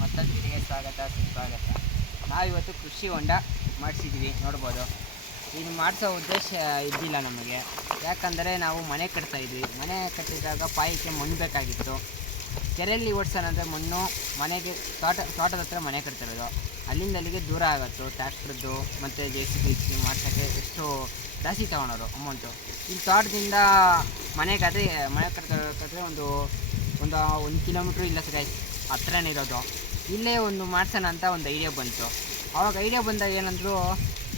ಮತ್ತೊಂದು ವಿಡಿಯೋಗೆ ಸ್ವಾಗತ ಸುಸ್ವಾಗತ. ನಾವಿವತ್ತು ಕೃಷಿ ಹೊಂಡ ಮಾಡಿಸಿದ್ವಿ, ನೋಡ್ಬೋದು. ಇದು ಮಾಡಿಸೋ ಉದ್ದೇಶ ಇದ್ದಿಲ್ಲ ನಮಗೆ, ಯಾಕಂದರೆ ನಾವು ಮನೆ ಕಟ್ತಾಯಿದ್ವಿ. ಮನೆ ಕಟ್ಟಿದಾಗ ಪಾಯಕ್ಕೆ ಮಣ್ಣು ಬೇಕಾಗಿತ್ತು. ಕೆರೆಯಲ್ಲಿ ಓಡಿಸೋಣಂದರೆ ಮಣ್ಣು ಮನೆಗೆ ತೋಟದ ಹತ್ರ ಮನೆ ಕಟ್ತಿರೋದು, ಅಲ್ಲಿಂದ ಅಲ್ಲಿಗೆ ದೂರ ಆಗುತ್ತೋ ಟ್ಯಾಕ್ಟ್ರದ್ದು ಮತ್ತು JCB ಮಾಡ್ಸೋಕ್ಕೆ ಎಷ್ಟು ಜಾಸ್ತಿ ತೊಗೊಳೋರು ಅಮೌಂಟು. ಇಲ್ಲಿ ತೋಟದಿಂದ ಮನೆ ಕಟ್ಬೇಕಾದ್ರೆ ಒಂದು ಕಿಲೋಮೀಟ್ರ್ ಇಲ್ಲ ಸರ್, ಹತ್ರನೇ ಇರೋದು. ಇಲ್ಲೇ ಒಂದು ಮಾಡ್ಸೋಣ ಅಂತ ಒಂದು ಐಡಿಯಾ ಬಂತು. ಆವಾಗ ಐಡಿಯಾ ಬಂದಾಗ ಏನಂದ್ರು,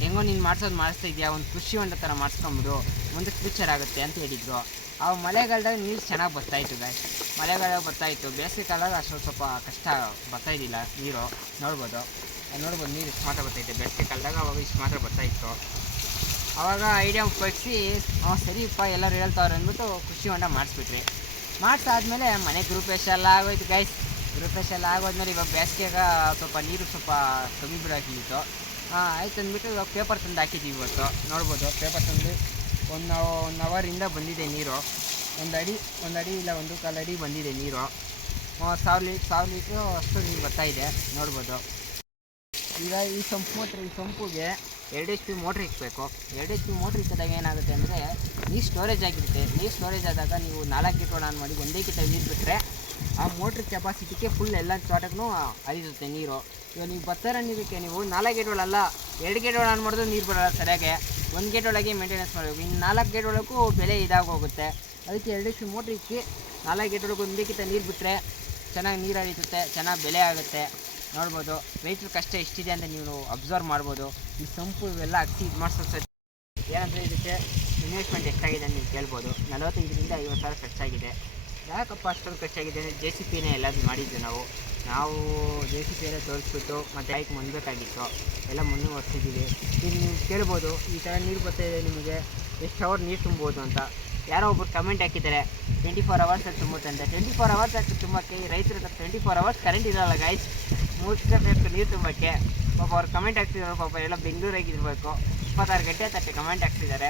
ಹೆಂಗೋ ನೀನು ಮಾಡಿಸ್ತಾ ಇದೆಯಾ, ಒಂದು ಕೃಷಿ ಹೊಂಡ ಥರ ಮಾಡಿಸ್ಕೊಂಬಿಡು, ಮುಂದಕ್ಕೆ ಫ್ಯೂಚರ್ ಆಗುತ್ತೆ ಅಂತ ಹೇಳಿದರು. ಆವಾಗ ಮಳೆಗಾಲದಾಗ ನೀರು ಚೆನ್ನಾಗಿ ಬರ್ತಾಯಿತ್ತು ಮಳೆಗಾಲ ಬರ್ತಾಯಿತ್ತು. ಬೇಸಿಗೆ ಕಾಲದಾಗ ಅಷ್ಟು ಸ್ವಲ್ಪ ಕಷ್ಟ ಬರ್ತಾಯಿದ್ದಿಲ್ಲ ನೀರು. ನೋಡ್ಬೋದು ನೀರು ಇಷ್ಟು ಮಾತ್ರ ಬರ್ತೈತೆ. ಬೇಸಿಗೆ ಕಾಲದಾಗ ಅವಾಗ ಇಷ್ಟು ಮಾತ್ರ ಬರ್ತಾಯಿತ್ತು. ಆವಾಗ ಐಡಿಯಾ ಉಪಯೋಗಿಸಿ ಸರಿಪ್ಪ ಎಲ್ಲರೂ ಹೇಳ್ತಾವ್ರೆ ಅಂದ್ಬಿಟ್ಟು ಕೃಷಿ ಹೊಂಡ ಮಾಡಿಸ್ಬಿಟ್ರಿ. ಮಾಡಿಸಾದ್ಮೇಲೆ ಮನೆ ಗೃಹಪ್ರವೇಶ ಎಲ್ಲ ಆಗೋಯ್ತು ಗೃಹಪ್ರವೇಶ ಎಲ್ಲ ಆಗೋದ್ಮೇಲೆ ಇವಾಗ ಬೇಸಿಗೆಗೆ ಸ್ವಲ್ಪ ನೀರು ಸ್ವಲ್ಪ ಕಮ್ಮಿ ಬಿಡಾಕಿತ್ತು. ಆಯ್ತು ಅಂದ್ಬಿಟ್ಟು ಇವಾಗ ಪೇಪರ್ ತಂದು ಹಾಕಿದ್ದೀವಿ ಇವತ್ತು. ನೋಡ್ಬೋದು ಪೇಪರ್ ತಂದು ಒನ್ ಅವರಿಂದ ಬಂದಿದೆ ನೀರು. ಒಂದು ಅಡಿ ಇಲ್ಲ 1.25 ಅಡಿ ಬಂದಿದೆ ನೀರು. 1000 ಲೀಟ್ರು ಅಷ್ಟು ನೀರು ಬರ್ತಾಯಿದೆ, ನೋಡ್ಬೋದು. ಈಗ ಈ ಸಂಪಿಗೆ 2 HP ಮೋಟ್ರ್ ಇಕ್ಕಬೇಕು. 2 HP ಮೋಟ್ರ್ ಇಕ್ಕಿದಾಗ ಏನಾಗುತ್ತೆ ಅಂದರೆ, ನೀರು ಸ್ಟೋರೇಜ್ ಆಗಿರುತ್ತೆ. ನೀರು ಸ್ಟೋರೇಜ್ ಆದಾಗ ನೀವು 4 ಗೇಟ್ ಆನ್ ಮಾಡಿ ಒಂದೇ ಕಿತ ನೀರು ಬಿಟ್ಟರೆ ಆ ಮೋಟ್ರ್ ಕೆಪಾಸಿಟಿಗೆ ಫುಲ್ ಎಲ್ಲ ತೋಟಕ್ಕೂ ಹರಿಯುತ್ತೆ ನೀರು. ಇವಾಗ ನೀವು ಬರ್ತಾರ ನೀರಕ್ಕೆ ನೀವು 4 ಗೇಟ್ ಅಲ್ಲ 2 ಗೇಟ್ ಆನ್ ಮಾಡಿದ್ರು ನೀರು ಬರೋಲ್ಲ ಸರಿಯಾಗಿ. 1 ಗೇಟ್ ಒಳಗೆ ಮೇಂಟೆನೆನ್ಸ್ ಮಾಡಬೇಕು. ಇನ್ನು 4 ಗೇಟ್ ಒಳಗೂ ಬೆಲೆ ಇದಾಗೋಗುತ್ತೆ. ಅದಕ್ಕೆ 2 HP ಮೋಟ್ರ್ ಇಕ್ಕಿ 4 ಗೇಟ್ ಒಳಗೆ ಒಂದೇ ಕಿತ ನೀರು ಬಿಟ್ಟರೆ ಚೆನ್ನಾಗಿ ನೀರು ಹರಿಯುತ್ತೆ, ಚೆನ್ನಾಗಿ ಬೆಲೆ ಆಗುತ್ತೆ. ನೋಡ್ಬೋದು ರೈತರ ಕಷ್ಟ ಎಷ್ಟಿದೆ ಅಂತ ನೀವು ಅಬ್ಸರ್ವ್ ಮಾಡ್ಬೋದು. ಈ ಸಂಪು ಇವೆಲ್ಲ ಹಾಕಿ ಇದು ಮಾಡಿಸೋ ಏನಂದರೆ ಇದಕ್ಕೆ ಇನ್ವೆಸ್ಟ್ಮೆಂಟ್ ಎಷ್ಟಾಗಿದೆ ಅಂತ ನೀವು ಕೇಳ್ಬೋದು. 45ರಿಂದ 50 ಸಾವಿರ ಖರ್ಚಾಗಿದೆ. ಯಾಕಪ್ಪ ಅಷ್ಟೊಂದು ಖರ್ಚಾಗಿದೆ ಅಂದರೆ JCBನೇ ಎಲ್ಲದೂ ಮಾಡಿದ್ದು ನಾವು JCB ಎಲ್ಲ ತೋರಿಸ್ಬಿಟ್ಟು ಮತ್ತು ಬೈಕ್ ಮಣ್ಣಬೇಕಾಗಿತ್ತು, ಎಲ್ಲ ಮಣ್ಣು ಒರೆಸಿದ್ದೀವಿ. ಈಗ ನೀವು ಕೇಳ್ಬೋದು ಈ ಥರ ನೀರು ಬರ್ತಾಯಿದೆ ನಿಮಗೆ ಎಷ್ಟು ಅವರ್ ನೀರು ತುಂಬೋದು ಅಂತ. ಯಾರೋ ಒಬ್ಬರು ಕಮೆಂಟ್ ಹಾಕಿದ್ದಾರೆ 24 ಅವರ್ಸ್ ಅದು ತುಂಬುತ್ತೆ ಅಂತ. 24 ಅವರ್ಸ್ ಅದು ತುಂಬಕ್ಕೆ ರೈತರ ಹತ್ರ 24 ಅವರ್ಸ್ ಕರೆಂಟ್ ಇರೋಲ್ಲ ಗೈಸ್. 3 ಗಂಟೆ ಬೇಕು ನೀರು ತುಂಬಕ್ಕೆ. ಪಾಪ ಅವ್ರು ಕಮೆಂಟ್ ಹಾಕ್ತಿದ್ದಾರೆ, ಪಾಪ ಎಲ್ಲ ಬೆಂಗಳೂರಾಗಿರ್ಬೇಕು. 26 ಗಂಟೆ ತಟ್ಟೆ ಕಮೆಂಟ್ ಹಾಕ್ತಿದ್ದಾರೆ.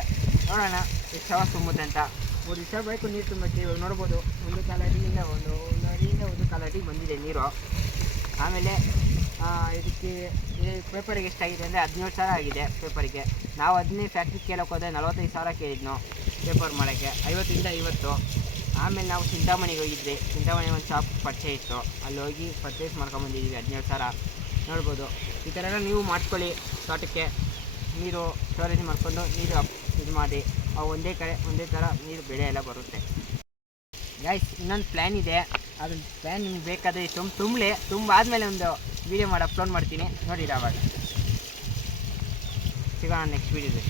ನೋಡೋಣ ಎಷ್ಟು ಅವರ್ಸ್ ತುಂಬುತ್ತೆ ಅಂತ. 3 ದಿವಸ ಬೇಕು ನೀರು ತುಂಬಕ್ಕೆ. ಇವಾಗ ನೋಡ್ಬೋದು 1.25 ಅಡಿಯಿಂದ 1.25 ಅಡಿ ಬಂದಿದೆ ನೀರು. ಆಮೇಲೆ ಇದಕ್ಕೆ ಪೇಪರಿಗೆ ಎಷ್ಟಾಗಿದೆ ಅಂದರೆ 17 ಸಾವಿರ ಆಗಿದೆ ಪೇಪರಿಗೆ. ನಾವು 15 ಫ್ಯಾಕ್ಟ್ರಿ ಕೇಳೋಕೆ ಹೋದರೆ 45 ಸಾವಿರ ಕೇಳಿದ್ನು ಪೇಪರ್ ಮಾಡೋಕ್ಕೆ, 50ರಿಂದ 50. ಆಮೇಲೆ ನಾವು ಚಿಂತಾಮಣಿಗೆ ಹೋಗಿದ್ವಿ. ಚಿಂತಾಮಣಿ ಒಂದು ಶಾಪ್ ಪರಿಚಯ ಇತ್ತು, ಅಲ್ಲಿ ಹೋಗಿ ಪರ್ಚೇಸ್ ಮಾಡ್ಕೊಂಬಂದಿದ್ದೀವಿ 17 ಸಾವಿರ. ನೋಡ್ಬೋದು ಈ ಥರ ಎಲ್ಲ ನೀವು ಮಾಡ್ಕೊಳ್ಳಿ. ತೋಟಕ್ಕೆ ನೀರು ಸ್ಟೋರೇಜ್ ಮಾಡ್ಕೊಂಡು ನೀರು ಇದು ಮಾಡಿ ಒಂದೇ ಥರ ನೀರು ಬೆಳೆ ಎಲ್ಲ ಬರುತ್ತೆ ಗೈಸ್. ಇನ್ನೊಂದು ಪ್ಲ್ಯಾನ್ ಇದೆ, ಅದೊಂದು ಪ್ಲ್ಯಾನ್ ನಿಮ್ಗೆ ಬೇಕಾದರೆ ತುಂಬಾದಮೇಲೆ ಒಂದು ವೀಡಿಯೋ ಮಾಡಿ ಅಪ್ಲೋಡ್ ಮಾಡ್ತೀನಿ, ನೋಡಿರಿ. ಆವಾಗ ಸಿಗೋಣ ನೆಕ್ಸ್ಟ್ ವೀಡಿಯೋದಲ್ಲಿ.